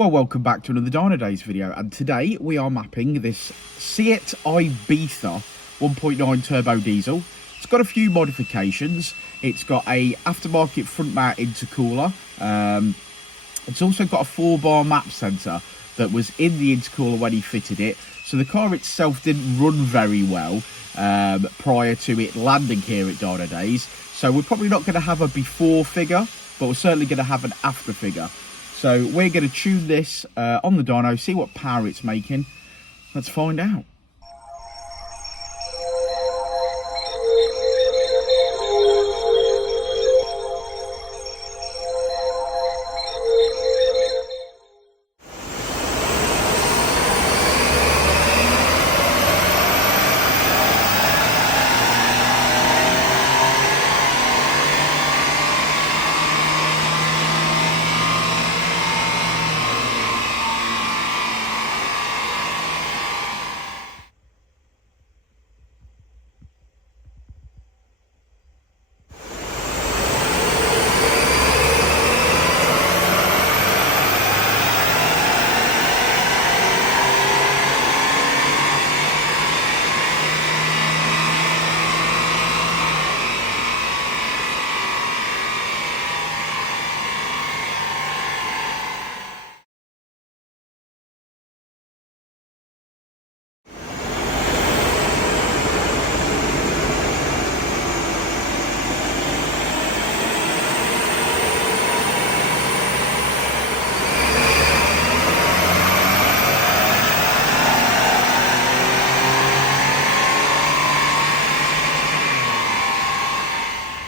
Well, welcome back to another Dynodaze video, and today we are mapping this Seat Ibiza 1.9 turbo diesel. It's got a few modifications. It's got a aftermarket front mount intercooler. It's also got a 4-bar map sensor that was in the intercooler when he fitted it. So the car itself didn't run very well prior to it landing here at Dynodaze. So we're probably not going to have a before figure, but we're certainly going to have an after figure. So we're going to tune this on the dyno, see what power it's making. Let's find out.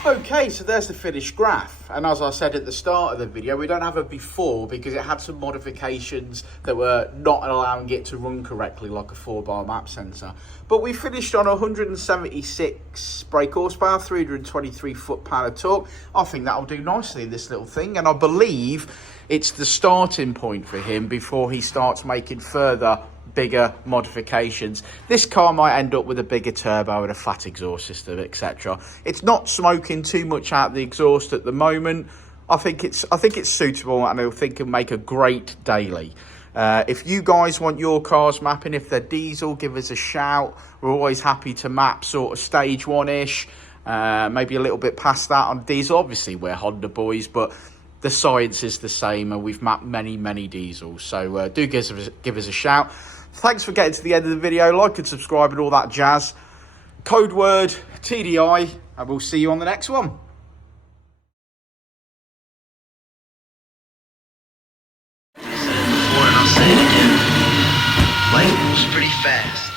Okay, so there's the finished graph, and as I said at the start of the video, we don't have a before because it had some modifications that were not allowing it to run correctly, like a 4-bar map sensor. But we finished on 176 brake horsepower, 323 foot-pound of torque. I think that'll do nicely in this little thing, and I believe it's the starting point for him before he starts making further bigger modifications. This car might end up with a bigger turbo and a flat exhaust system, etc. It's not smoking too much out of the exhaust at the moment. I think it's suitable, and I think it'll make a great daily. If you guys want your cars mapping, if they're diesel, give us a shout. We're always happy to map sort of stage 1-ish, maybe a little bit past that on diesel. Obviously we're Honda boys, but the science is the same, and we've mapped many diesels. So do give us a shout. Thanks for getting to the end of the video. Like and subscribe and all that jazz. Code word TDI, and we'll see you on the next one. Before and I'll say it again. Life moves pretty fast.